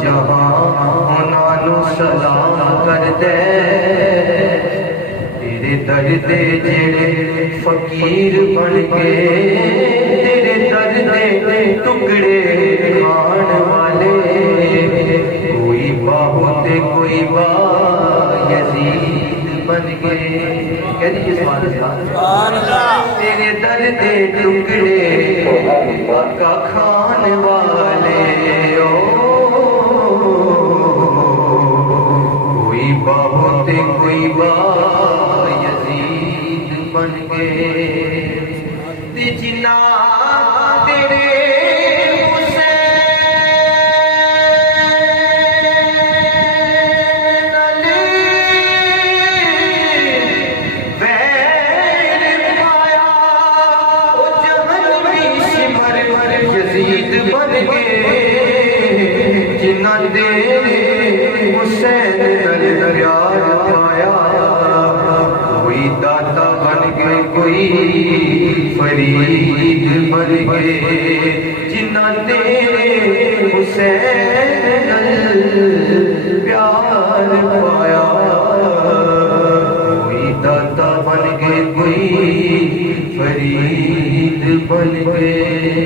جہاں نانو سلام کر دے تیرے درد جڑے فقیر بن گئے، تیرے درد ٹکڑے کھان والے، کوئی باہو تے کوئی با یزید بن گئے۔ کہہ دیجیے سبحان اللہ۔ تیرے درد ٹکڑے آقا کھان والے، کوئی باہو تے کوئی با یزید بن گئے۔ تے جنہ تیرے یزید بن گئے، جنہ تیرے حسین نال پیار پایا، کوئی داتا بن گئے کوئی فرید بن گئے، جنہ تیرے حسین نال پیار پایا، کوئی داتا بن گئے کوئی فرید بن گئے۔